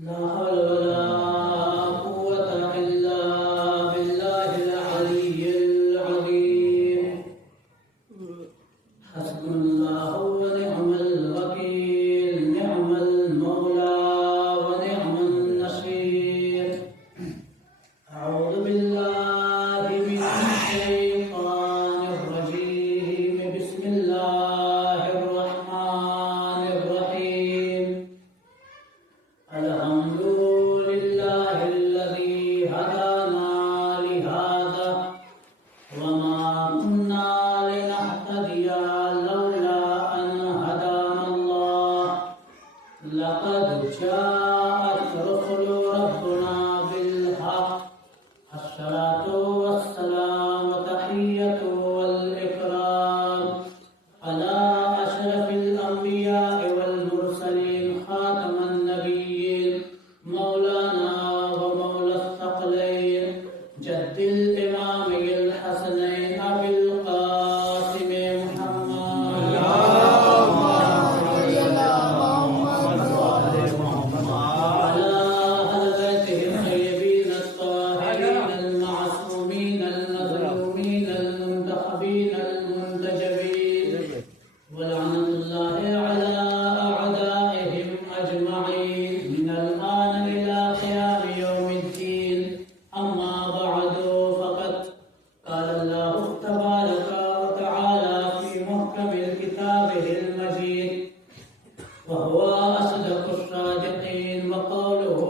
لا حول ولا قوة إلا بالله العلي العظيم. حسبنا الله ونعم الوكيل، نعم المولى ونعم النصير. أعوذ بالله من الشيطان الرجيم. بسم الله الرحمن الرحيم. الحمد لله الذي هدانا لهذا وما كنا لنهتدي لولا أن هدانا الله. لقد جاءت رسل ربنا بالحق. الصلاة والسلام تحية والإكرام على أشرف الأنبياء والمرسلين، خاتم النبيين، مولانا ومولى الثقلين، جد الإمام الحسنين أبي القاسم محمد وعلى أهل بيته الطيبين الطاهرين المعصومين المظلومين المنتخبين المنتجبين، ولعنة الله على أعدائهم أجمعين من الآن إلى قيام يوم الدين. أما بعد، فقد قال الله تبارك وتعالى في محكم كتابه المجيد وهو أصدق الصادقين وقوله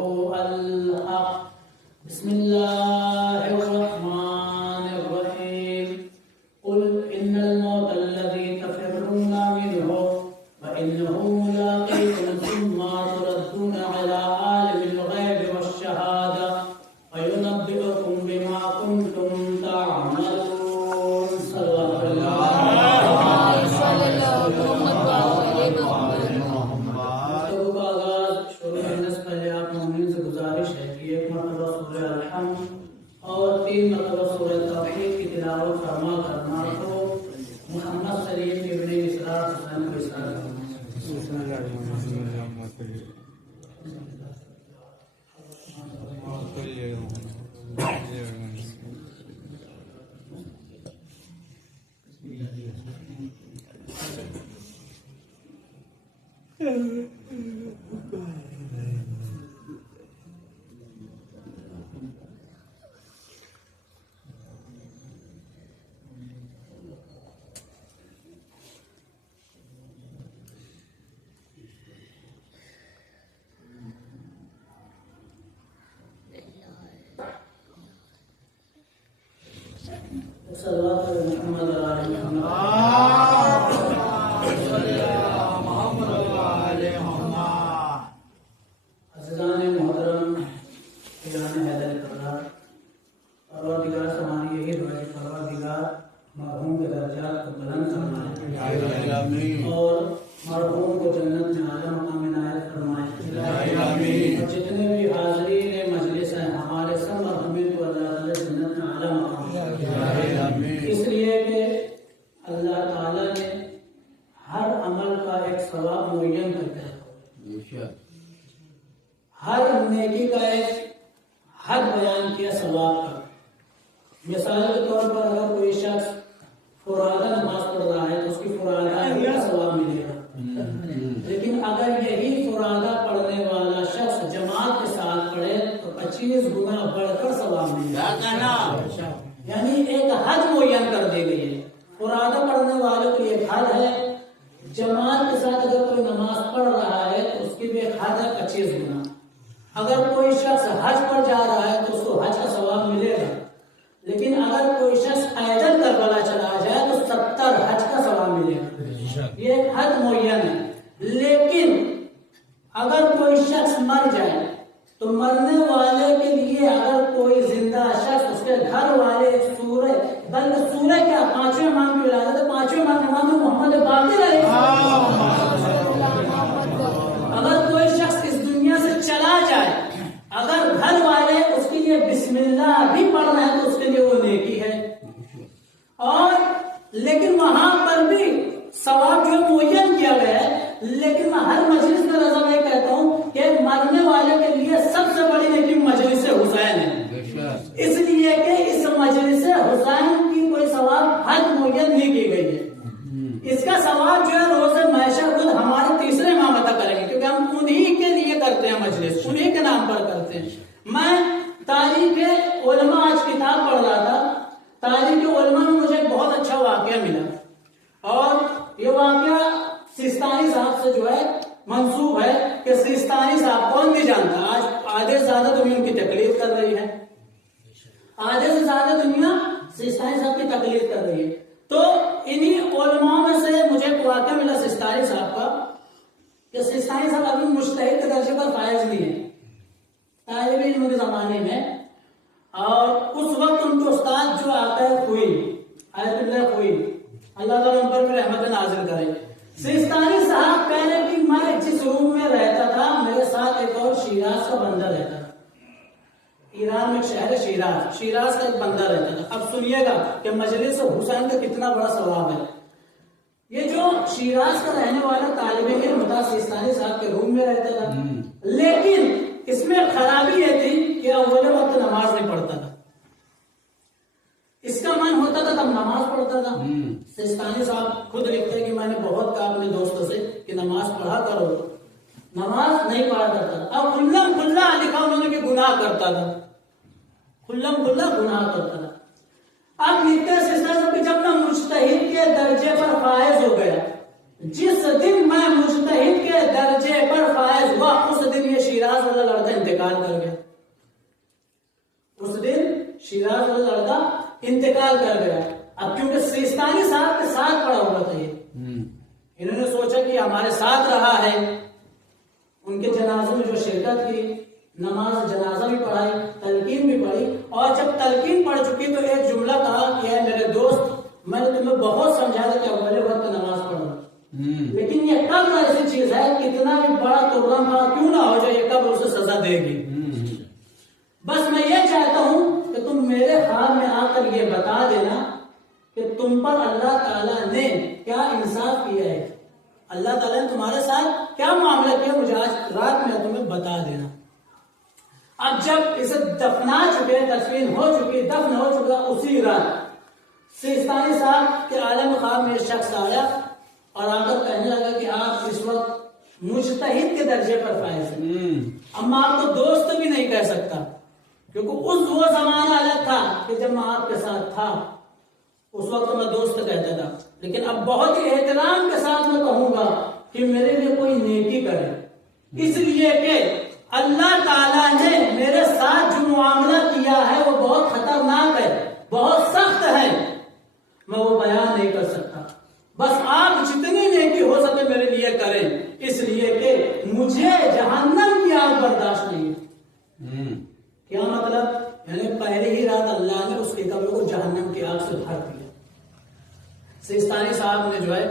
الحق. بسم الله الرحمن الرحيم. قل إن الموت الذي تفرون منه فإنه ملاقيكم ثم تردون على عالم الغيب والشهادة وينبئكم بما كنتم تعملون. صلى الله گفتگو کا آغاز شروع کرنے سے پہلے آپ مومنین سے گزارش ہے کہ ایک مرتبہ سورہ الحمد اور 3 مرتبہ سورہ توحید کی تلاوت فرما کرنا تو محمد سلیم ابن اسرار حسین کو اسرار کرنا. صلوات محمد علیہ عزیزان محترم، ایران حیدر کرار، پروردگار سمانی یہی دعا ہے، پروردگار مرحوم کے درجات کو بلند فرمائے اور مرحوم کو جنت میں اعلیٰ مقام عنایت فرمائے. اور جتنے بھی حاضرین مجلس ہیں ہمارے سب مرحومین کو اللہ تعالی جنت میں اعلیٰ مقام، اس لیے کہ اللہ تعالیٰ نے ہر عمل کا ایک ثواب معین کرتا ہے. ہر نیکی کا ایک حد بیان کیا ثواب کا. مثال کے طور پر اگر کوئی شخص فرادہ نماز پڑھ رہا ہے تو اس کی فرادہ کا ثواب ملے گا، لیکن اگر یہی فرادہ پڑھنے والا شخص جماعت کے ساتھ پڑھے تو 25 گنا بڑھ کر ثواب ملے گا. یعنی ایک حد معین کر دی گئی ہے. فرادہ پڑھنے والوں کی ایک حد ہے، جماعت کے ساتھ اگر کوئی نماز پڑھ رہا ہے تو اس کی بھی ایک حد ہے 25 گنا. اگر کوئی شخص حج پر جا رہا ہے تو اس کو حج کا ثواب ملے گا، لیکن اگر کوئی شخص پیدل کربلا چلا جائے تو 70 حج کا ثواب ملے گا. یہ ایک حد معین ہے. لیکن اگر کوئی شخص مر جائے تو مرنے والے کے لیے اگر کوئی زندہ شخص اس کے گھر والے سورہ بلکہ سورہ کیا 5ویں امام کی ولادت ہے، 5ویں امام محمد باقر علیہ السلام، اگر کوئی شخص اس دنیا سے چلا جائے اگر گھر والے اس کے لیے بسم اللہ بھی پڑھ رہے ہیں تو اس کے لیے وہ نیکی ہے. اور لیکن وہاں پر بھی ثواب جو معین کیا گیا ہے، لیکن میں ہر مجلس میں رضا میں کہتا ہوں کہ مرنے والے کے لیے سب سے بڑی نیکی مجلس حسین ہے، اس لیے کہ اس مجلس حسین کی کوئی ثواب حد معین نہیں کی گئی ہے. اس کا ثواب جو ہے روز محشر خود ہمارے تیسرے امام عطا کریں گے، کیونکہ ہم انہی کے لیے کرتے ہیں مجلس، انہی کے نام پر کرتے ہیں. میں تاریخ علماء آج کتاب پڑھ رہا تھا، تاریخ علماء میں مجھے ایک بہت اچھا واقعہ ملا، اور یہ واقعہ سیستانی صاحب سے جو ہے منسوب ہے کہ سیستانی صاحب کون نہیں جانتا، آج آدھے سے زیادہ دنیا ان کی تقلید کر رہی ہے، آدھے سے زیادہ دنیا سیستانی صاحب کی تقلید کر رہی ہے. تو انہی علماء میں سے مجھے ایک واقعہ ملا سیستانی صاحب کا کہ سیستانی صاحب ابھی مجتہد کے درجے پر فائز نہیں ہے، طالب علم کے زمانے میں، اور اس وقت ان کے استاد جو آتا ہے خوئی آیت اللہ خوئی، اللہ تعالیٰ ان پر بھی رحمت نازل کرے. سیستانی صاحب کہہ رہے کہ میں جس روم میں رہتا تھا میرے ساتھ ایک اور شیراز کا بندہ رہتا تھا، ایران میں ایک شہر ہے شیراز کا ایک بندہ رہتا تھا. اب سنیے گا کہ مجلس حسین کا کتنا بڑا ثواب ہے. یہ جو شیراز کا رہنے والا طالب علم تھا سیستانی صاحب کے روم میں رہتا تھا، لیکن اس میں خرابی یہ تھی کہ اول وقت نماز نہیں پڑھتا تھا. اس کا من ہوتا تھا تب نماز پڑھتا تھا. سیستانی صاحب خود لکھتے ہیں کہ میں نے بہت کہا اپنے دوستوں سے کہ نماز پڑھا کرو، نماز نہیں پڑھا کرتا. اب کھلم کھلا لکھا انہوں نے کہ گناہ کرتا تھا، کھلم کھلا گناہ کرتا تھا. اب لکھتے ہیں سیستانی صاحب کہ جب میں مجتہد کے درجے پر فائز ہو گیا، جس دن میں مجتہد کے درجے پر فائز ہوا اس دن یہ شیراز والا لڑکا انتقال کر گیا. اس دن شیراز والا لڑکا انتقال کر گیا. اب کیونکہ سیستانی صاحب کے ساتھ پڑا ہوا تھا، یہ انہوں نے سوچا کہ ہمارے ساتھ رہا ہے، ان کے جنازے میں جو شرکت کی، نماز جنازہ بھی پڑھائی، تلقین بھی پڑھی، اور جب تلقین پڑھ چکی تو ایک جملہ کہا کہ اے میرے دوست میں نے تمہیں بہت سمجھایا کہ اول وقت نماز پڑھو، لیکن یہ قبر ایسی چیز ہے کتنا بھی بڑا ترم کیوں نہ ہو جائے یہ قبر اسے سزا دے گی. بس میں یہ چاہتا ہوں کہ تم میرے خواب میں آ کر یہ بتا دینا کہ تم پر اللہ تعالیٰ نے کیا انصاف کیا ہے، اللہ تعالیٰ نے تمہارے ساتھ کیا معاملہ کیا، مجھے آج رات میں تمہیں بتا دینا. اب جب اسے دفنا چکے، تدفین ہو چکی، دفن ہو چکا، اسی رات سیستانی صاحب کے عالم خواب میں ایک شخص آیا اور آ کر کہنے لگا کہ آپ اس وقت مجتہد کے درجے پر فائز ہیں، اب میں آپ کو دوست بھی نہیں کہہ سکتا کیونکہ وہ زمانہ الگ تھا کہ جب میں آپ کے ساتھ تھا، اس وقت میں دوست کہتا تھا، لیکن اب بہت ہی احترام کے ساتھ میں کہوں گا کہ میرے لیے کوئی نیکی کرے، اس لیے کہ اللہ تعالیٰ نے میرے ساتھ جو معاملہ کیا ہے وہ بہت خطرناک ہے، بہت سخت ہے، میں وہ بیان نہیں کر سکتا. بس آپ جتنی نیکی ہو سکے میرے لیے کریں، اس لیے کہ مجھے جہنم کی آگ برداشت نہیں ہے. کیا مطلب؟ یعنی پہلے ہی رات اللہ نے اس کے قبر کو جہنم کی آگ سے بھر دیا. سیستانی صاحب نے جو ہے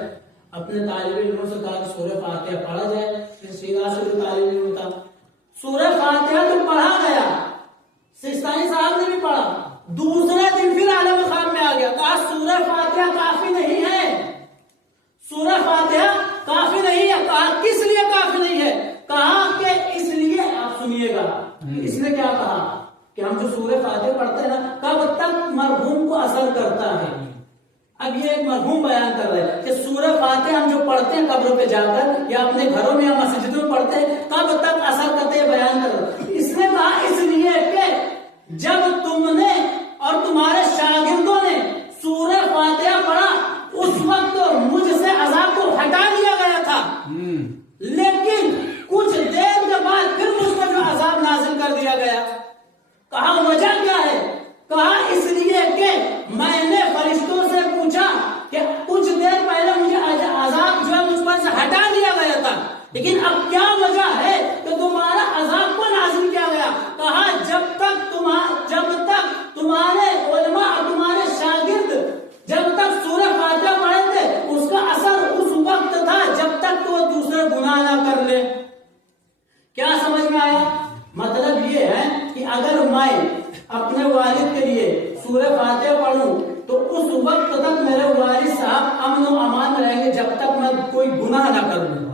اپنے طالب علموں سے کہا کہ سورہ فاتحہ پڑھا جائے. شیراز سے جو طالب علم تھا سورہ فاتحہ تو پڑھا گیا، سیستانی صاحب نے بھی پڑھا. دوسرے دن پھر عالم خواب میں آ گیا، کہا سورہ فاتحہ کافی نہیں ہے، سورہ فاتحہ کافی نہیں ہے. کہا کس لیے کافی نہیں ہے؟ کہا کہ اس لیے، آپ سنیے گا اس نے کیا کہا کہ ہم جو سورہ فاتحہ پڑھتے ہیں نا کب تک مرحوم کو اثر کرتا ہے. اب یہ ایک مرحوم بیان کر رہے ہیں کہ سورہ فاتحہ ہم جو پڑھتے ہیں قبروں پہ جا کر یا اپنے گھروں میں یا مسجدوں میں پڑھتے ہیں کب تک اثر کرتے ہیں بیان کر رہے ہیں. اس نے کہا اس لیے کہ جب تم نے اور تمہارے شاگردوں نے سورہ فاتحہ پڑھا اس وقت مجھ سے عذاب کو ہٹا دیا گیا تھا، لیکن کچھ دیر کے بعد پھر مجھ پر جو عذاب نازل کر دیا گیا. کہا وجہ کیا ہے؟ کہا اس لیے کہ میں نے فرشتوں سے پوچھا کہ کچھ دیر پہلے مجھے عذاب جو ہے مجھ پر سے ہٹا دیا گیا تھا، لیکن اب کیا وجہ ہے کہ تمہارا عذاب کو نازل کیا گیا؟ کہا جب تک تمہارے علماء اور تمہارے شاگرد جب تک سورہ فاتحہ پڑھے تھے اس کا اثر اس وقت تھا جب تک تو وہ دوسرے گناہ نہ کر لے. کیا سمجھ میں آیا؟ مطلب یہ ہے کہ اگر میں اپنے والد کے لیے سورہ فاتحہ پڑھوں تو اس وقت تک میرے والد صاحب امن و امان رہیں گے جب تک میں کوئی گناہ نہ کروں.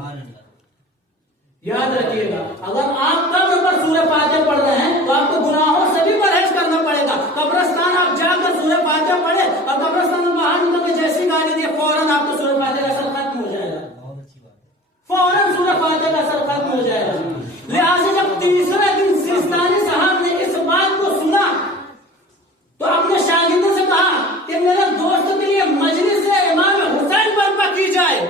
یاد رکھیے گا اگر آپ قبر پر سورہ فاتحہ پڑھ رہے ہیں تو آپ کو گناہوں سے بھی پرہیز کرنا پڑے گا. قبرستان آپ جا کر سورہ فاتحہ پڑھے اور قبرستان میں باہر نکل کے جیسی گالی دی فوراً آپ کو سورہ فاتحہ کا اثر ختم ہو جائے گا. فوراً سورہ فاتحہ کا اثر ختم ہو جائے گا. لہٰذا جب تیسرے دن سیستانی صاحب نے اس بات کو سنا تو اپنے شاگردوں سے کہا کہ میرے دوست کے لیے مجلس امام حسین برپا کی جائے.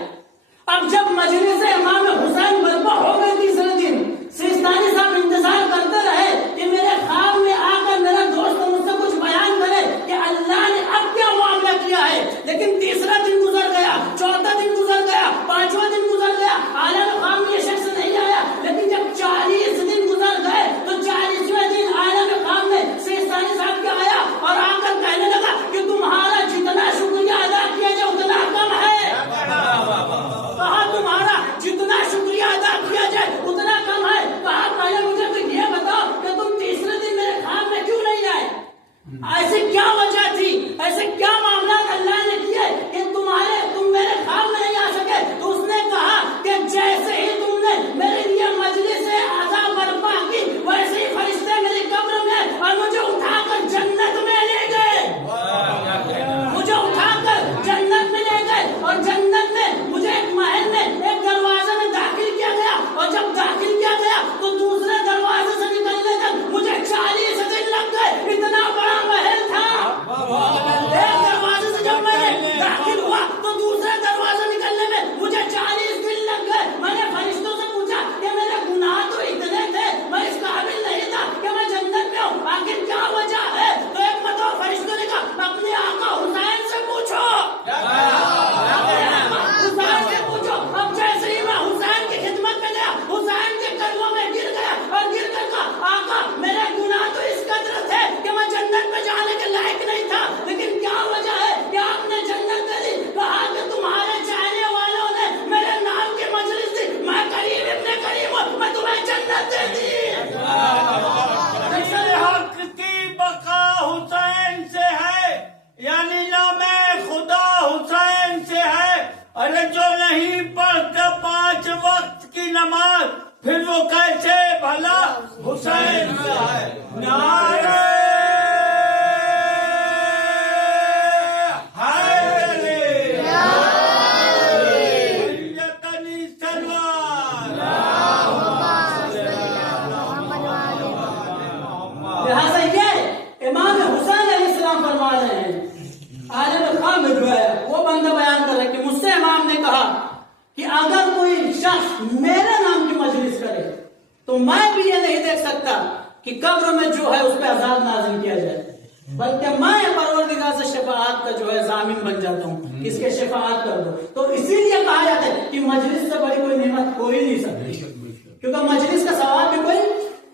اب جب مجلس امام حسین برپا ہو گئی تیسرے دن سیستانی صاحب انتظار کرتے رہے کہ میرے خواب میں آ کر میرا دوست مجھ سے کچھ بیان کرے کہ اللہ نے اب کیا معاملہ کیا ہے. لیکن تیسرا دن گزر گیا, چوتھا دن گزر گیا, پانچواں دن گزر گیا, عالم خواب میں یہ شخص نہیں آیا. لیکن جب 40 دن گزر گئے تو 40ویں دن عالم خواب میں سیستانی صاحب کیا آیا اور آ کر کہنے لگا کہ تمہارا جتنا شکریہ ادا کیا جائے اتنا کم ہے. کہا تمہارا جتنا شکریہ ادا کیا جائے اتنا کم ہے. کہا پہلے مجھے تو یہ بتاؤ کہ تم تیسرے دن میرے خواب میں کیوں نہیں آئے؟ ایسی کیا وجہ تھی, ایسے کیا معاملات اللہ نے کیے کہ تم میرے خواب میں نہیں آ سکے؟ تو اس نے کہا کہ جیسے ہی تم نے میرے لیے مجلس عزا برپا کی ویسے ہی فرشتے میری قبر میں اور مجھے اٹھا کر جنت میں لے گئے. مجھے اٹھا کر جنت میں لے گئے اور جنت میں مجھے ایک محل میں ایک دروازے میں داخل کیا گیا اور جب داخل کیا گیا تو دوسرے دروازے سے نکلنے تک مجھے 40 دن لگ گئے. اتنا بڑا محل تھا. ایک دروازے سے جب میں نے داخل ہوا تو دوسرے دروازے نکلنے میں مجھے 40 دن لگ گئے. میں نے فرشتوں سے پوچھا کہ میرے گناہ تو اتنے تھے, میں اس قابل نہیں تھا کہ میں جنت میں ہوں, آخر کیا وجہ ہے؟ تو ایک مرتبہ فرشتوں نے کہا اپنے آقا حسین سے پوچھو. حسین سے پوچھو. اب جیسے ہی میں حسین کی خدمت میں گیا حسین کے قدموں میں گر گیا اور گر کر کہا آقا میرے گناہ تو اس قدر تھے کہ میں جنت میں جانے کے لائق نہیں تھا, لیکن کیا وجہ ہے کہ آپ نے جنت دے دی؟ کہا کہ تمہارے چاہنے والوں نے میرے نام کی مجلس دی, میں کریم ابن کریم ہوں, میں تمہیں جنت دے دی. حق کی بقا حسین سے ہے, یعنی نام خدا حسین سے ہے. ارے جو نہیں پڑھتا 5 وقت کی نماز پھر وہ کیسے بھلا حسین سے ہے. نعرہ لہٰذا یہ امام حسین علیہ السلام فرما رہے ہیں. عالم خواب میں جو ہے وہ بندہ بیان کر رہا ہے کہ مجھ سے امام نے کہا کہ اگر کوئی شخص میرے نام کی مجلس کرے تو میں بھی یہ نہیں دیکھ سکتا کہ قبر میں جو ہے اس پہ عذاب نازل کیا جائے, بلکہ میں پروردگار سے شفاعت کا جو ہے ضامن بن جاتا ہوں, اس کے شفاعت کر دو. تو اسی لیے کہا جاتا ہے کہ مجلس سے بڑی کوئی نعمت ہو ہی نہیں سکتی, کیونکہ مجلس کا ثواب بھی کوئی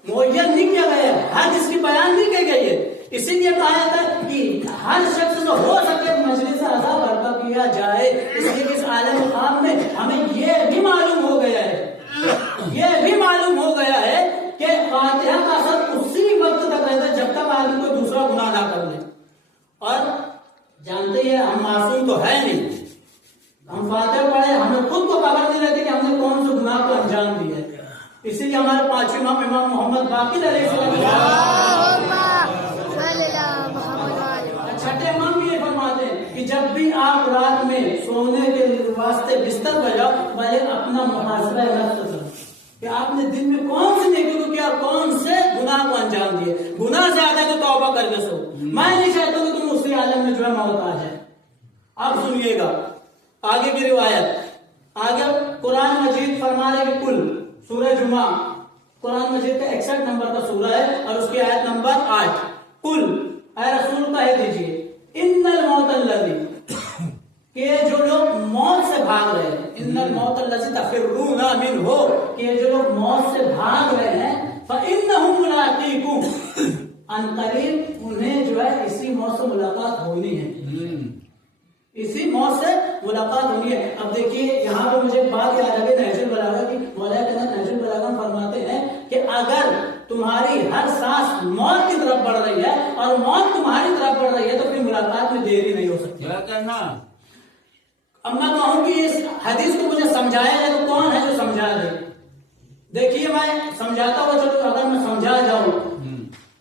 معین نہیں کیا گیا ہے, ہر جس کی بیان نہیں کی گئی ہے. اسی لیے کہا جاتا ہے کہ ہر شخص جو ہو سکے مجلس عزا برپا کیا جائے. اس لیے اس عالم خواب میں ہمیں یہ بھی معلوم ہو گیا ہے کہ فاتحہ کا اثر اسی وقت تک رہتا ہے جب تک آدمی کوئی دوسرا گناہ نہ کر لے. اور جانتے ہیں ہم معصوم تو ہے نہیں, ہم فاتحہ پڑھے ہمیں خود کو خبر نہیں رہتی کہ ہم نے کون سے گناہ کو انجام دیا ہے. اسی لیے ہمارے 5ویں امام محمد باقر علیہ السلام چھٹے امام بھی یہ فرماتے ہیں کہ جب بھی آپ رات میں سونے کے واسطے بستر بجاؤ پہلے اپنا محاسبہ نفس کرو کہ آپ نے دن میں کون سی نیکی کو کیا, کون سے گناہ کو انجام دیے. گناہ زیادہ ہے تو توبہ کر کے سو. میں نہیں چاہتا کہ تم اسی عالم میں جو ہے موت آ جائے. اب سنیے گا آگے کی روایت. آگے قرآن مجید فرما رہے کہ کل سورہ جمعہ قرآن مجید کا 61 نمبر کا سورہ ہے اور اس کی آیت نمبر 8. کل اے رسول کہہ دیجئے ان الموت الذی, کہ جو لوگ موت سے بھاگ رہے ہیں, ان الموت الذی تفرون منہ, کہ جو لوگ موت سے بھاگ رہے ہیں, فانہم ملاقیکم, ان قریب انہیں جو ہے اسی موت سے ملاقات ہونی ہے, اسی موت سے ملاقات ہونی ہے. اب دیکھیے یہاں پہ مجھے ایک بات یاد آ گئی نہج البلاغہ کی. مولانا نہج البلاغہ فرماتے ہیں کہ اگر تمہاری ہر سانس موت کی طرف بڑھ رہی ہے اور موت تمہاری طرف بڑھ رہی ہے تو پھر ملاقات میں دیری نہیں ہو سکتی. کیا کرنا؟ اب میں کہوں کہ اس حدیث کو مجھے سمجھایا جائے تو کون ہے جو سمجھا دے؟ دیکھیے میں سمجھاتا ہوں، چلو اگر میں سمجھا جاؤں،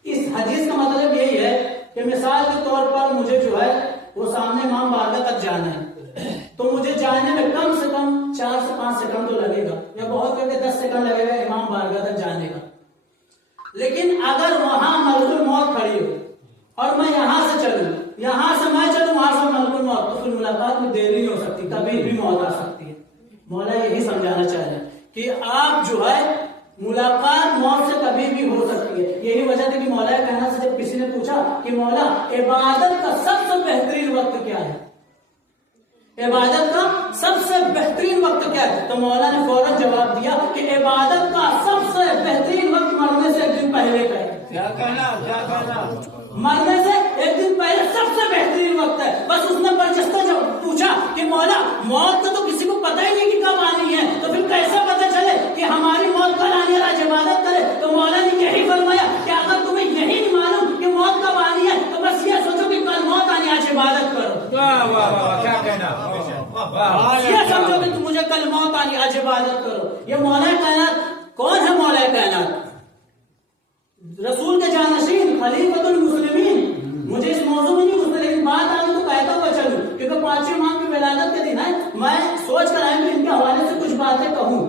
اس حدیث کا مطلب یہی ہے کہ مثال کے طور پر مجھے جو ہے وہ سامنے امام بارگاہ تک جانا ہے، تو مجھے جانے میں کم سے کم 4 سے 5 سیکنڈ تو لگے گا، یا بہت کر کے 10 سیکنڈ لگے گا امام بارگاہ تک جانے کا۔ لیکن اگر وہاں ملک الموت کھڑی ہو اور میں یہاں سے چلوں، یہاں سے میں چلوں وہاں سے ملک الموت، تو پھر ملاقات میں دیر نہیں ہو سکتی، کبھی بھی موت آ سکتی ہے۔ مولا یہی سمجھانا چاہ رہے ہیں کہ آپ جو ہے ملاقات موت سے کبھی بھی ہو سکتی ہے۔ یہی وجہ تھی کہ مولا کہنا سے جب کسی نے پوچھا کہ مولا عبادت کا سب سے بہترین وقت کیا ہے، عبادت کا سب سے بہترین وقت کیا ہے، تو مولا نے فوراً جواب دیا کہ عبادت کا سب سے بہترین وقت مرنے سے 1 دن پہلے کا ہے۔ کیا کہنا مرنے سے 1 دن پہلے سب سے بہترین وقت ہے۔ بس اس نے برجستہ جب پوچھا کہ مولا موت کا تو کسی کو پتہ ہی نہیں کہ کب آنی ہے، تو پھر کیسے پتہ چلے کہ ہماری موت کل آنی ہے، آج عبادت کرے؟ تو مولا نے یہی فرمایا کہ اگر تمہیں یہی نہیں معلوم کہ موت کب آنی ہے تو بس یہ سوچو کہ کل موت آنی ہے، آج عبادت کرو۔ واہ واہ واہ، کیا کہنا، یہ سمجھو کہ مجھے کل موت آنی، آج عبادت کرو۔ یہ مولا کائنات کون ہے؟ مولا کائنات رسول کے جانشین خلیفۃ المسلمین۔ مجھے اس موضوع میں نہیں گھسنا، لیکن بات آگے تو کہتا ہوا چلوں، کیونکہ 5ویں امام کی ولادت کے دن ہے، میں سوچ کر آئے کہ ان کے حوالے سے کچھ باتیں کہوں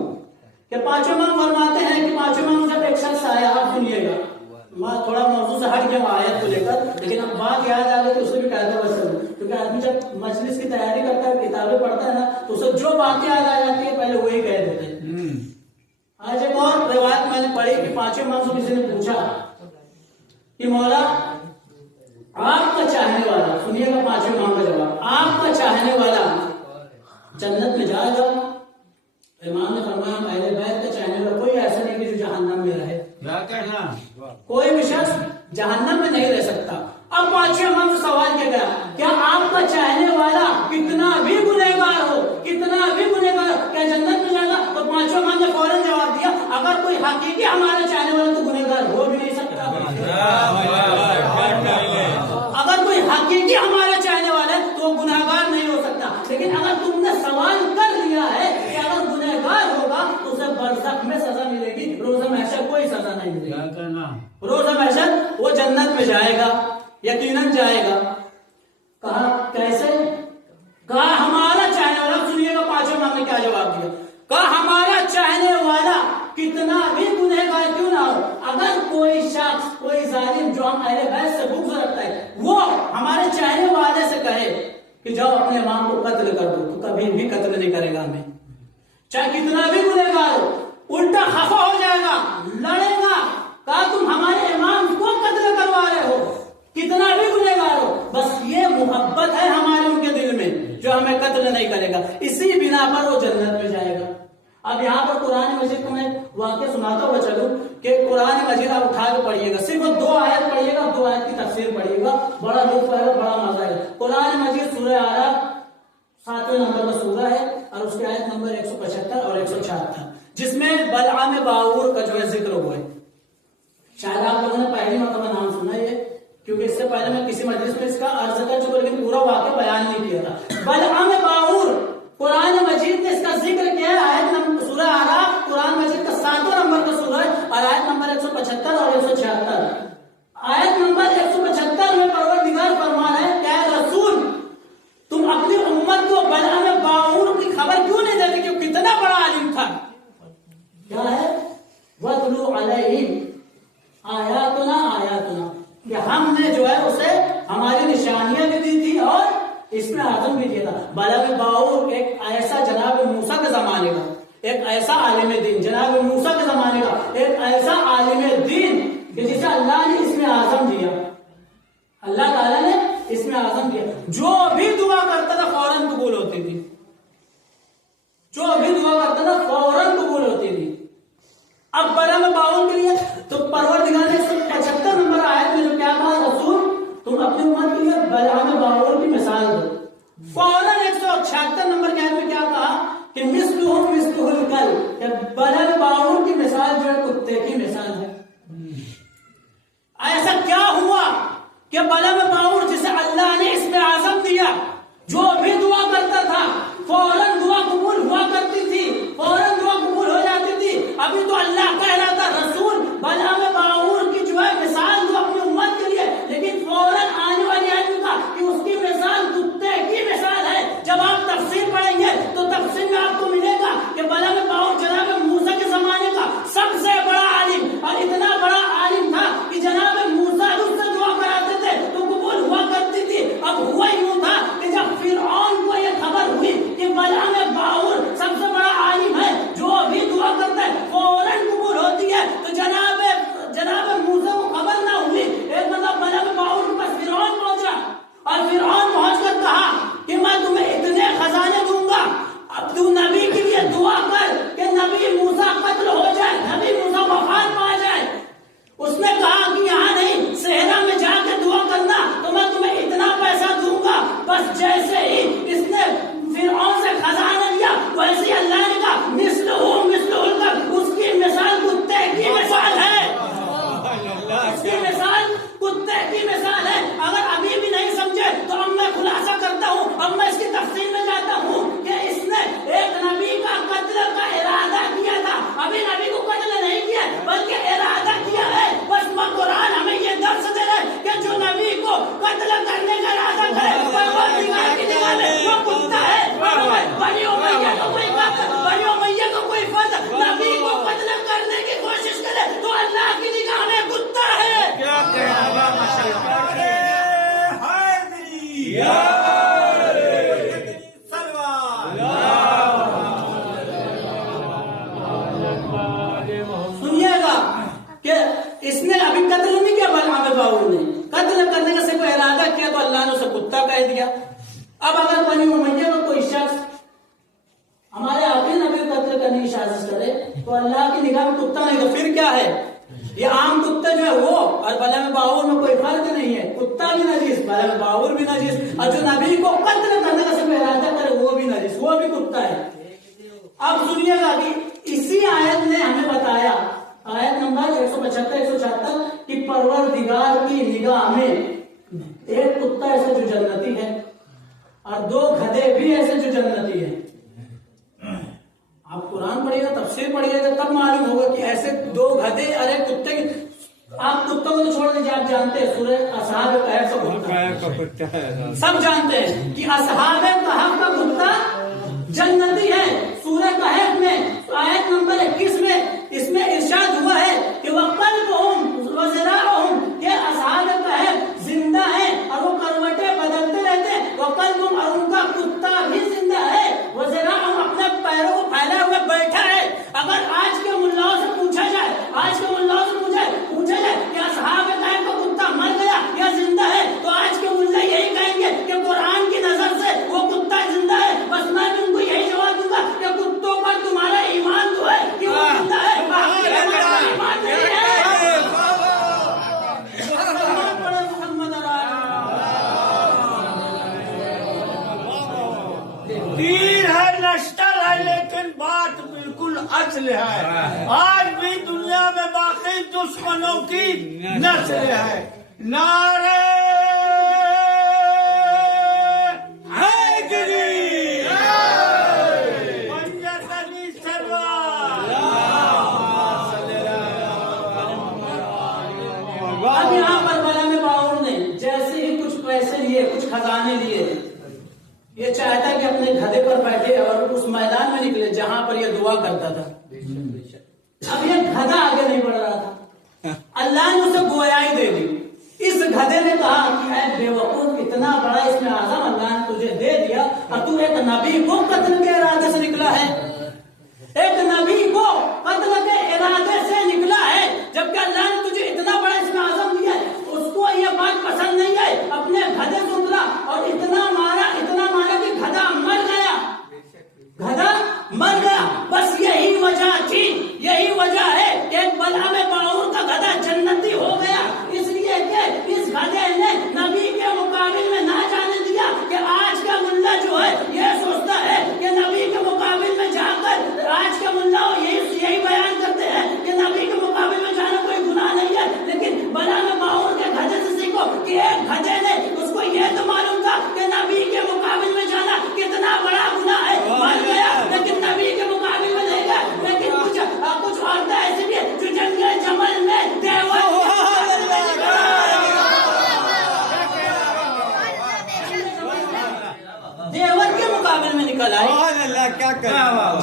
کہ 5ویں امام فرماتے ہیں کہ 5ویں امام جب ایک شخص آیا، آپ سنیے گا، میں تھوڑا موضوع سے ہٹ گیا آیت کو لے کر، لیکن اب بات یاد آ گئی تو اسے بھی کہتا ہوا چلوں، کیونکہ آدمی جب مجلس کی تیاری کرتا ہے، کتابیں پڑھتا ہے نا، تو اسے جو باتیں یاد آ جاتی ہے پہلے وہی کہہ دیتے ہیں۔ آج ایک اور روایت میں نے پڑھی کہ 5ویں امام سے کسی نے پوچھا کہ مولا آپ کا چاہنے والا، سنیے گا 5ویں امام کا جواب، آپ کا چاہنے والا جنت میں جائے گا؟ امام نے فرمایا اہل بیت کا چاہنے والا کوئی ایسا نہیں کہ جو جہنم میں رہے، کیا کہنا، کوئی بھی شخص جہنم میں نہیں رہ سکتا۔ اب 5ویں امام سے سوال کیا گیا، کیا آپ کا چاہنے والا کتنا بھی گنہگار ہو، کتنا بھی گنہگار ہو، کیا جنت میں جائے گا؟ تو 5ویں امام نے فوراً جواب دیا، اگر کوئی حقیقی ہمارا چاہنے والا تو گنہگار ہو بھی نہیں سکتا۔ اگر کوئی حقیقی ہمارا چاہنے والا ہے تو وہ گنہگار نہیں ہو سکتا، لیکن اگر تم نے سوال کر لیا ہے کہ اگر گنہگار ہوگا تو اسے برزخ میں سزا ملے گی، روز محشر کوئی سزا نہیں ملے گی۔ روز محشر وہ جنت میں جائے گا، یقیناً جائے گا۔ کہا کیسے؟ کہا ہمارا چاہنے والا، سنیے گا 5ویں امام نے کیا جواب دیا، کہا ہمارا چاہنے والا کتنا بھی گنہگار کیوں نہ ہو، اگر کوئی شخص، کوئی ظالم جو ہم اہل بیت سے بغض رکھتا ہے، وہ ہمارے چاہنے والے سے کہے کہ جاؤ اپنے امام کو قتل کر دو، تو کبھی بھی قتل نہیں کرے گا ہمیں، چاہے کتنا بھی گنہگار ہو، الٹا خفا ہو جائے گا، لڑے گا، کہا تم ہمارے امام کو قتل کروا رہے ہو، کتنا بھی گنہگار ہو، بس یہ محبت ہے ہمارے ان کے دل میں جو ہمیں قتل نہیں کرے گا، اسی بنا پر وہ جنت میں جائے گا۔ اب یہاں پر قرآن مجید کو میں واقعہ سناتا ہوا چلوں کہ قرآن مجید آپ اٹھا کے پڑھیے گا، صرف 2 آیت پڑھیے گا، 2 آیت کی تفسیر پڑھیے گا، بڑا لطف آئے گا، بڑا مزہ آئے گا۔ قرآن مجید سورہ اعراف 7ویں نمبر کا سورہ ہے اور اس کی آیت نمبر 175 اور 176، جس میں بلعام باور کا جو ہے ذکر ہوا ہے۔ شاید آپ لوگوں نے پہلی مرتبہ نام سنا ہے، کیونکہ اس سے پہلے میں کسی مجلس میں اس کا عرض کر چکا، لیکن پورا واقعہ بیان نہیں کیا تھا۔ بلعام باور، قرآن مجید نے اس کا ذکر کیا ہے، آیت نمبر سورہ اعراف قرآن مجید کا 7واں نمبر کا سورہ ہے اور آیت نمبر 175 اور 176۔ آیت نمبر 175 میں پروردگار فرما رہا ہے کہ اے رسول تم اپنی امت کو بلعام باور کی خبر کیوں نہیں دیتے کہ وہ کتنا بڑا عالم تھا؟ کیا ہے؟ وَاتْلُو عَلَيْهِمْ آیاتنا آیاتنا، کہ ہم نے جو ہے اسے ہماری نشانیاں بھی دی تھی اور اس میں اعظم بھی دیا تھا۔ بلعام باور ایک ایسا جناب موسیٰ کے زمانے کا، ایک ایسا عالم دین، جناب موسیٰ کے زمانے کا ایک ایسا عالم دین کہ جسے اللہ نے اس میں اعظم دیا، اللہ تعالیٰ نے اس میں اعظم دیا، جو بھی دعا کرتا تھا فوراً قبول ہوتی تھی، جو بھی دعا کرتا تھا فوراً قبول ہوتی تھی۔ اب بلعام باور کے لیے تو پروردگار نے 175 نمبر آیت میں جو کیا کہا، رسول تم اپنی امت کے لیے بلعام باور کی مثال دو۔ فوراً 176 نمبر کی آیت میں کیا کہا کہ مثلہ مثلہ الکلب، کہ بلعام باور کی مثال جو ہے کتے کی مثال ہے۔ ایسا کیا ہوا کہ بلعام باور جسے اللہ نے اس میں اعظم دیا، جو بھی دعا کرتا تھا فوراً دعا قبول ہوا کرتی تھی، فوراً دعا قبول ہو جاتی تھی، ابھی تو اللہ قتل نہیں کیا بلعام باور نے، قتل کرنے کا صرف ارادہ کیا تو اللہ نے اسے کتا کہہ دیا۔ اب اگر بنی امیہ کا کوئی شخص ہمارے آخری نبی کو قتل کرنے کی سازش کرے تو اللہ کی نگاہ میں کتا نہیں، تو پھر کیا ہے؟ یہ عام کتا جو ہے وہ اور بلعام باور میں کوئی فرق نہیں ہے، کتا بھی نجیس، بلعام باور بھی نجیس، اور جو نبی کو قتل کرنے کا صرف ارادہ کرے وہ بھی نجیس، وہ بھی کتا ہے۔ اب سنیے گا کہ اسی آیت نے ہمیں بتایا، آیت نمبر 175-176 کہ پروردگار کی نگاہ میں ایک کتا ایسا جو جنتی ہے اور 2 گدھے بھی ایسے جو جنتی ہے۔ آپ قرآن پڑھیے گا، تفسیر پڑھیے گا، تب معلوم ہوگا کہ ایسے 2 گدھے اور ایک کتے کی، آپ کتوں کو تو چھوڑ دیجیے، آپ جانتے ہیں سورہ اصحاب کہف کا کتا سب جانتے ہیں کہ اصحاب کہف کا کتا جنتی ہے۔ سورہ کہف میں آیت نمبر 21 میں اس میں ارشاد ہوا ہے کہ وَقَلْبُهُمْ وَزِرَاعُهُمْ، کہ اصحاب کہف زندہ ہیں اور وہ کروٹیں بدلتے رہتے ہیں، وَقَلْبُهُمْ، اور ان کا کتا بھی زندہ ہے، وَزِرَاعُهُمْ، اپنے پیروں کو پھیلائے ہوئے بیٹھا ہے۔ اگر آج کے ملاؤں سے پوچھا جائے کہ اصحاب کہف کا کتا مر گیا یا زندہ ہے تو آج کے ملا یہی کہیں گے کہ قرآن کی نظر سے وہ کتا زندہ ہے۔ بس میں تم کو یہی جواب دوں گا کہ کتوں پر تمہارا ایمان تو ہے کہ وہ زندہ ہے، باقی ایمان نہیں ہے۔ تیر ہے، نشتر ہے، لیکن بات بالکل اصل ہے۔ آج بھی دنیا میں باقی دشمنوں کی نسل ہے۔ نعرہ حیدری، پنجت علی سرور۔ اب یہاں پر بلعام باور نے جیسے ہی کچھ پیسے لیے، کچھ خزانے لیے، یہ چاہتا کہ اپنے گدھے پر بیٹھے اور اس میدان میں نکلے جہاں پر یہ دعا کرتا تھا۔ اب یہ گدھا آگے نہیں بڑھ رہا تھا، اللہ نے اسے گویائی دے دی۔ اس گدھے نے کہا کہ اے بے وقوف، اتنا بڑا اسم اعظم اللہ نے تجھے دے دیا اور تو ایک نبی کو قتل کے ارادے سے نکلا ہے، ایک نبی کو قتل کے ارادے سے نکلا ہے، جبکہ اللہ نے تجھے اتنا بڑا اسم اعظم دیا ہے۔ اس کو یہ بات پسند نہیں ہے، اپنے گدھے کو اترا اور اتنا مارا کہ گدھا مر گیا، گدھا مر گیا۔ بس یہی وجہ تھی، یہی وجہ ہے کہ بلعام باور کا گدھا جنتی ہو گیا، اس لیے کہ اس گدھے نے نبی کے مقابل میں نہ جانے دیا کہ آج کا ملا جو ہے یہ سوچتا ہے کہ نبی کے مقابل میں جا کر، آج کے ملا یہی بیان کرتے ہیں کہ نبی کے مقابل میں جانا کوئی گناہ نہیں ہے، لیکن بلعام باور کے گدھے سے سیکھو کہ ایک گدھے نے اس کو یہ تو معلوم تھا کہ نبی کے مقابل میں جانا کتنا بڑا گناہ ہے، مر گیا لیکن نبی کے مقابل میں نہیں گیا۔ لیکن کچھ عورتیں ایسی بھی جو جنگل جمل میں دیور کے مقابل میں نکل آئے،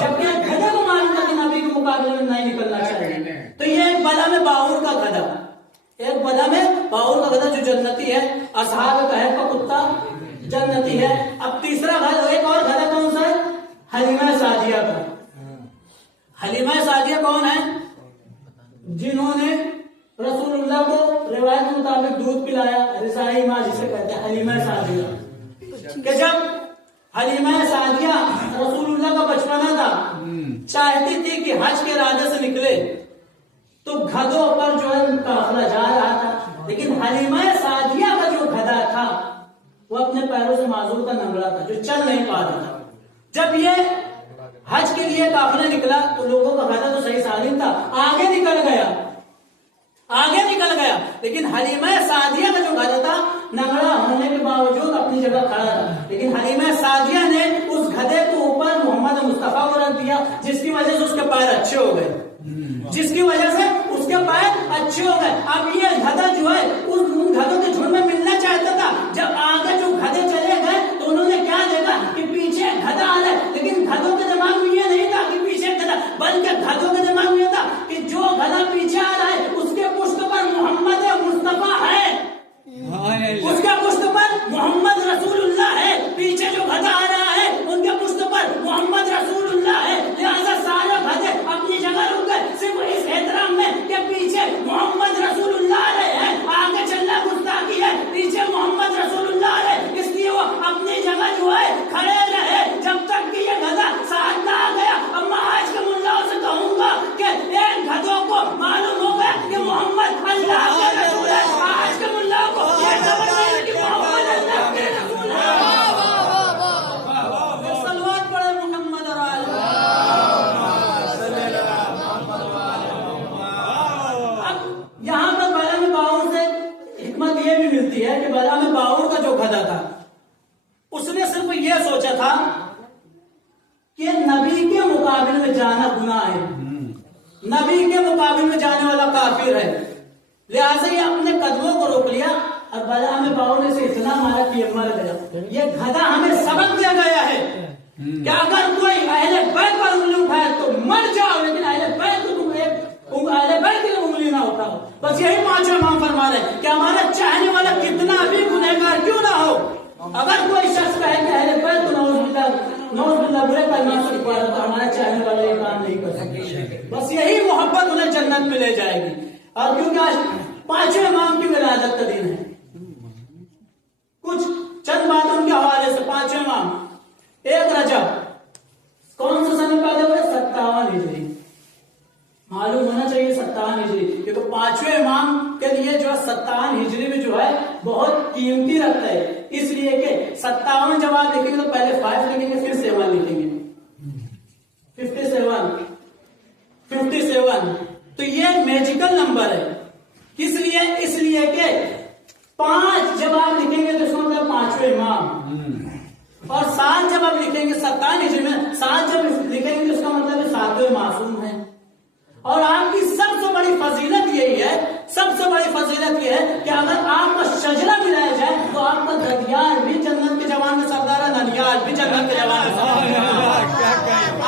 جبکہ گدھے کو معلوم تھا کہ نبی کے مقابلے میں نہیں نکلنا چاہیے۔ تو یہ ایک بلعام باور کا گدھا، ایک بلعام باور کا گدھا جو جنتی ہے، اصحاب کہف کا کتا جنتی ہے۔ اب تیسرا گدھا، ایک اور گدھا کون سا ہے؟ حلیمہ سعدیہ کا۔ حلیمہ سعدیہ کون ہے؟ جنہوں نے رسول اللہ کو روایت کے مطابق دودھ پلایا، رضاعی ماں جسے کہتے ہیں حلیمہ سعدیہ، کہ جب حلیمہ سعدیہ رسول اللہ کا بچپنا تھا، چاہتی تھی کہ حج کے ارادے سے نکلے تو گدھوں پر جو ہے قافلہ جا رہا تھا، لیکن حلیمہ سعدیہ کا جو گدھا تھا وہ اپنے پیروں سے معذور کا ننگڑا تھا، جو چل نہیں پا رہا تھا۔ جب یہ حج کے لیے قافلہ نکلا تو لوگوں کا گدھا تو صحیح سالم تھا، آگے نکل گیا، لیکن حلیمہ سعدیہ کا جو گدھا تھا ننگڑا ہونے کے باوجود اپنی جگہ کھڑا تھا، لیکن حلیمہ سعدیہ نے اس گدھے کو اوپر محمد مصطفیٰ کو رکھ دیا، جس کی وجہ سے اس کے پیر اچھے ہو گئے، جس کی وجہ سے اس کے پیر اچھے ہو گئے۔ اب یہ گدھا جو ہے ان گدھوں کے جھنڈ میں ملنا چاہتا تھا، جب آگے جو گدھے چلے گئے تو انہوں نے کیا دیکھا کہ پیچھے گدھا آ رہا ہے، لیکن گدھوں کے دماغ میں یہ نہیں تھا کہ پیچھے گدھا، بلکہ گدھوں کے دماغ میں یہ تھا کہ جو گدھا پیچھے آ رہا ہے اس کے پشت پر محمد مصطفیٰ ہے، اس کے پشت پر محمد رسول اللہ ہے، پیچھے جو گدھا آ رہا ہے ان کے پشت پر محمد رسول اللہ ہے، لہذا سارے گدھے اپنی جگہ رک گئے، صرف اس احترام میں کہ پیچھے محمد رسول اللہ ہے۔ مقابل میں جانے والا کافر ہے، لہٰذا یہ اپنے قدموں کو روک لیا اور بلا میں باؤ نے سے اتنا مارا کہ یہ مر گیا۔ یہ گدھا ہمیں سبق دیا گیا ہے کہ اگر کوئی اہل بیت پر انگلی اٹھائے تو مر جاؤ، لیکن اہل بیت کو تم اہل بیت کی انگلی نہ اٹھاؤ۔ بس یہی پانچوں امام فرما رہے ہیں کہ ہمارا چاہنے والا کتنا بھی گنہگار کیوں نہ ہو، اگر کوئی شخص کہے کہ اہل بیت کو نعوذ باللہ برے کلمات سے پکارا تو ہمارا چاہنے والا یہ کام نہیں کر سکتے۔ بس یہی محبت انہیں جنت میں لے جائے گی۔ اور کیونکہ آج پانچوں امام کی ولادت کا دن ہے، کچھ چند باتوں کے حوالے سے پانچوں امام، ایک رجب کون سے سن پیدا ہوئے؟ 57 ہجری، معلوم ہونا چاہیے 57 ہجری، کیونکہ پانچویں امام کے لیے جو ہے 57 ہجری میں جو ہے بہت قیمتی رکھتا ہے، اس لیے کہ 57 جب آپ لکھیں گے تو پہلے 5 لکھیں گے پھر 7 لکھیں گے، 57 تو یہ میجیکل نمبر ہے۔ کس لیے؟ اس لیے کہ 5 جب آپ لکھیں گے تو اس کا مطلب پانچویں امام، اور 7 جب آپ لکھیں گے 57 ہجری میں 7 جب لکھیں گے تو اس کا مطلب 7ویں معصوم ہے۔ اور آپ کی سب سے بڑی فضیلت یہی ہے، سب سے بڑی فضیلت یہ ہے کہ اگر آپ کا شجرہ ملایا جائے تو آپ کا ددیال بھی جنت کے جوان میں سردار ہے، ننیال بھی جنت کے جوان میں سردار ہے،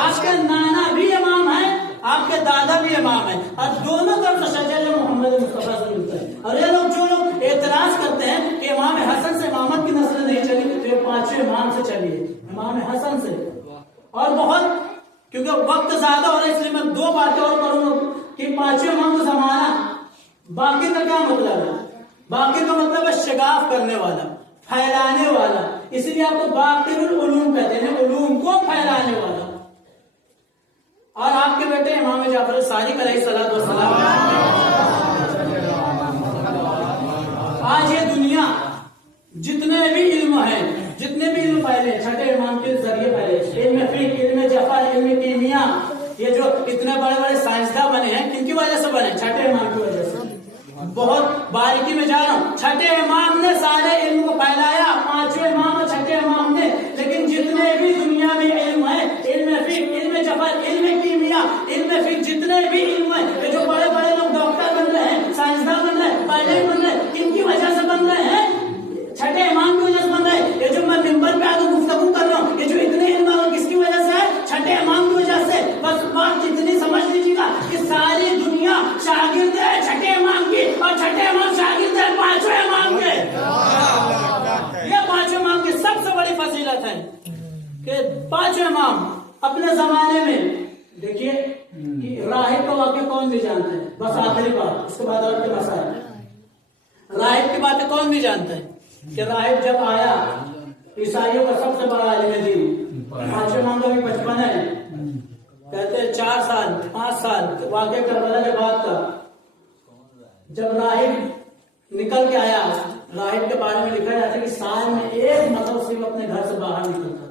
آپ کے نانا بھی امام ہے، آپ کے دادا بھی امام ہے، اور دونوں طرف سے شجرہ محمد مصطفیٰ سے ملتا ہے۔ اور یہ لوگ جو لوگ اعتراض کرتے ہیں کہ امام حسن سے امامت کی نسل نہیں چلی، تو یہ پانچویں امام سے چلی ہے، امام حسن سے۔ اور بہت کیونکہ وقت زیادہ ہو رہا ہے اس لیے میں 2 باتیں اور کروں گا کہ پانچویں امام کا زمانہ، باقی کا کیا مطلب ہے؟ باقی کا مطلب ہے شگاف کرنے والا، پھیلانے والا، اس لیے آپ کو باقی العلوم کہتے ہیں، علوم کو پھیلانے والا۔ اور آپ کے بیٹے امام جعفر صادق علیہ السلام، آج یہ دنیا جتنے بھی علم ہیں، جتنے بھی علم پھیلے چھٹے امام کے ذریعے پھیلے، علم فقہ، علم جفر، علم کیمیا، یہ جو اتنے بڑے بڑے سائنسداں بنے ہیں کن کی وجہ سے بنے؟ چھٹے امام کی وجہ سے۔ بہت باریکی میں جا رہا ہوں، چھٹے امام نے سارے علم کو پھیلایا، پانچویں امام اور چھٹے امام نے، لیکن جتنے بھی دنیا میں علم ہے، علم فقہ، علم جفر، علم کیمیا، علم فقہ، جتنے بھی علم ہے، یہ جو بڑے بڑے لوگ ڈاکٹر بن رہے ہیں، سائنسداں بن رہے ہیں، پائلٹ بن رہے ہیں، کن کی وجہ سے بن رہے ہیں؟ چھٹے امام کی وجہ سے بن رہے ہیں۔ یہ جو میں منبر پہ آگے گفتگو کر رہا ہوں، یہ جو اتنے علم کس کی وجہ سے ہے؟ چھٹے امام کی وجہ سے۔ بس بات اتنی سمجھ لیجیے گا کہ ساری دنیا شاگرد ہے چھٹے امام کی، اور چھٹے امام شاگرد ہے پانچویں امام کے۔ یہ پانچویں امام کی سب سے بڑی فضیلت ہے کہ پانچویں امام اپنے زمانے میں، دیکھیے راہب کا واقعہ کون بھی جانتا ہے؟ بس آخری بات، اس کے بعد اور کے مسائل۔ راہب کی باتیں کون بھی جانتا ہے کہ راہب جب آیا، عیسائیوں کا سب سے بڑا عالم دین، پانچویں امام کا بھی 55 ہے، کہتے ہیں 4 سال 5 سال واقعہ کربلا کے بعد کا، جب راہب نکل کے آیا، راہب کے بارے میں لکھا جاتا ہے کہ سال میں 1 مرتبہ صرف اپنے گھر سے باہر نکلتا،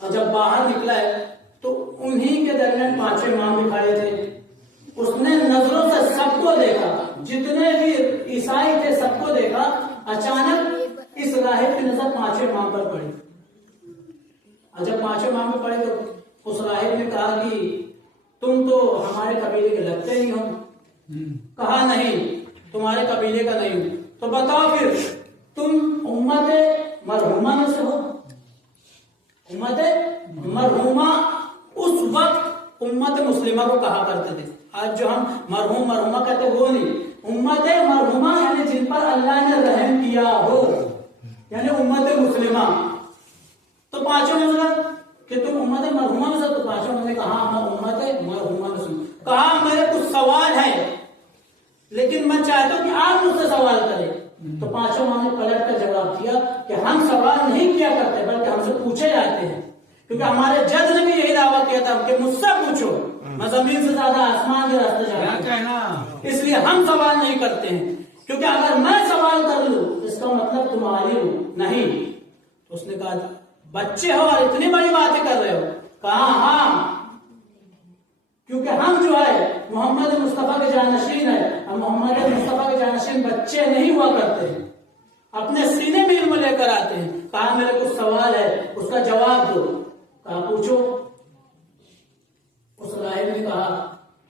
اور جب باہر نکلا ہے تو انہی کے درمیان پانچویں امام بھی کھڑے تھے۔ اس نے نظروں سے سب کو دیکھا، جتنے بھی عیسائی تھے سب کو دیکھا، اچانک اس راہب کی نظر پانچویں امام پر پڑی، اور جب پانچویں امام پر پڑے تو اس راہب نے کہا کہ تم تو ہمارے قبیلے کے لگتے نہیں ہو۔ کہا نہیں، تمہارے قبیلے کا نہیں، تو بتاؤ پھر تم امت مرحومہ میں سے ہو؟ امت مرحومہ اس وقت امت مسلمہ کو کہا کرتے تھے، آج جو ہم مرحوم مرحومہ کہتے وہ نہیں، امت مرحومہ یعنی جن پر اللہ نے رحم کیا ہو، یعنی امت مسلمہ۔ تو پانچوں نے کہ تم امت مرحومہ میں سے، تو پانچوں نے کہا ہم امت مرحومہ میں سے۔ کہا میرے کچھ سوال ہے لیکن میں چاہتا ہوں کہ آپ مجھ سے سوال کریں۔ تو پانچوں نے پلٹ کر جواب دیا کہ ہم سوال نہیں کیا کرتے بلکہ ہم سے پوچھے جاتے ہیں، کیونکہ ہمارے جج نے بھی یہی دعویٰ کیا تھا کہ مجھ سے پوچھو، میں زمین سے زیادہ آسمان کے راستے جانتا ہوں، اس لیے ہم سوال نہیں کرتے ہیں، کیونکہ اگر میں سوال کر لوں اس کا مطلب تمہاری ہوں نہیں۔ تو اس نے کہا بچے ہو اور اتنی بڑی باتیں کر رہے ہو؟ کہا ہاں، کیونکہ ہم جو ہے محمد مصطفیٰ کے جانشین ہے، ہم محمد مصطفیٰ کے جانشین بچے نہیں ہوا کرتے ہیں، اپنے سینے میں علم لے کر آتے ہیں۔ کہا میرے کچھ سوال ہے، اس کا جواب دو۔ کہا پوچھو۔ اس راہب نے کہا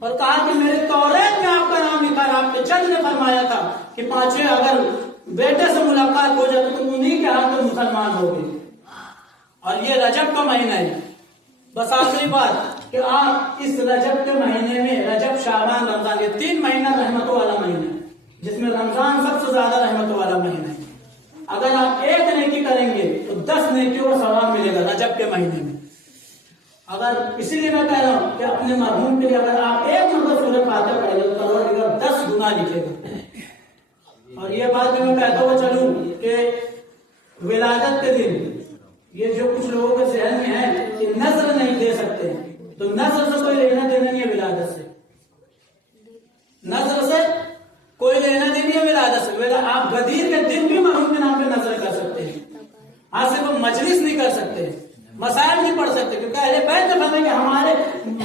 اور کہا کہ میرے توریت میں آپ کا نام لکھا ہے. آپ کے جج نے فرمایا تھا کہ پانچویں اگر بیٹے سے ملاقات ہو جائے تو انہی کے ہاتھ میں مسلمان ہو گئے. اور یہ رجب کا مہینہ ہے. بس آخری بات کہ آپ اس رجب کے مہینے میں رجب شعبان رمضان یہ 3 مہینہ رحمتوں والا مہینہ ہے جس میں رمضان سب سے زیادہ رحمتوں والا مہینہ ہے. اگر آپ ایک نیکی کریں گے تو 10 نیکیوں کا ثواب ملے گا رجب کے مہینے میں. اگر اسی لیے میں کہہ رہا ہوں کہ اپنے مرحوم کے لیے اگر آپ ایک مرتبہ سورہ فاتحہ پڑھیں گے تو پروردگار 10 گنا لکھے گا. اور یہ بات میں کہتا ہوا چلوں کہ ولادت کے دن یہ جو کچھ لوگوں کے ذہن میں ہے کہ نذر نہیں دے سکتے تو نذر سے کوئی لینا دینا نہیں ہے. ولادت سے نذر سے کوئی لینا دینا نہیں ہے. ولادت سے آپ غدیر کے دن بھی مرحوم کے نام پہ نذر کر سکتے ہیں. آج سے کوئی مجلس نہیں کر سکتے, مسائل نہیں پڑھ سکتے, کیونکہ اہل بیت نے فرمایا کہ ہمارے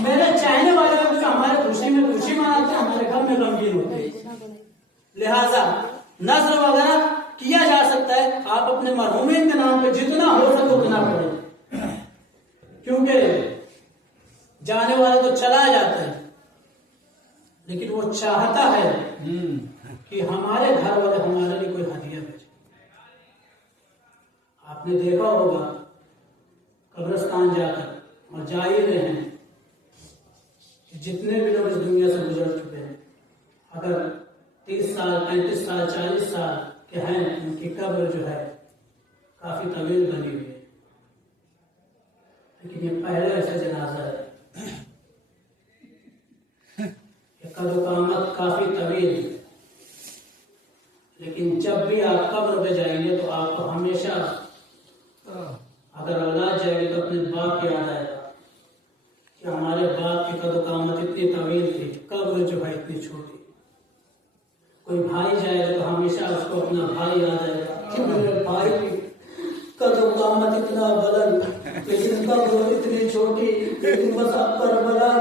میرے چاہنے والے لوگ جو ہمارے خوشی میں خوشی مناتے ہیں ہمارے گھر میں غمگین ہوتے ہیں. لہذا نذر وغیرہ کیا جا سکتا ہے. آپ اپنے مرحومین کے نام پہ جتنا ہو سکے اتنا پڑھیں, کیونکہ جانے والا تو چلا جاتا ہے لیکن وہ چاہتا ہے کہ ہمارے گھر والے ہمارے لیے کوئی ہدیہ بھیجے. آپ نے دیکھا ہوگا قبرستان جا کر, اور جا ہی رہے ہیں, جتنے بھی لوگ اس دنیا سے گزر چکے ہیں اگر 30 سال 35 سال 40 سال کے ہیں ان کی قبر جو ہے کافی طویل بنی ہوئی ہے. لیکن یہ پہلے ایسا جنازہ ہے, یہ قد و قامت کافی طویل ہے. لیکن جب بھی آپ قبر پہ جائیں گے تو آپ کو ہمیشہ اگر اولاد جائے گی تو اپنے باپ کی یاد آئے گا کہ ہمارے باپ کی قد و قامت اتنی طویل تھی, قبر جو ہے اتنی چھوٹی. کوئی بھائی جائے گا تو ہمیشہ اس کو اپنا بھائی یاد آئے گا کہ میرے بھائی کی قد و قامت اتنا بلند لیکن قبر اتنی چھوٹی, لیکن بس اب کربلا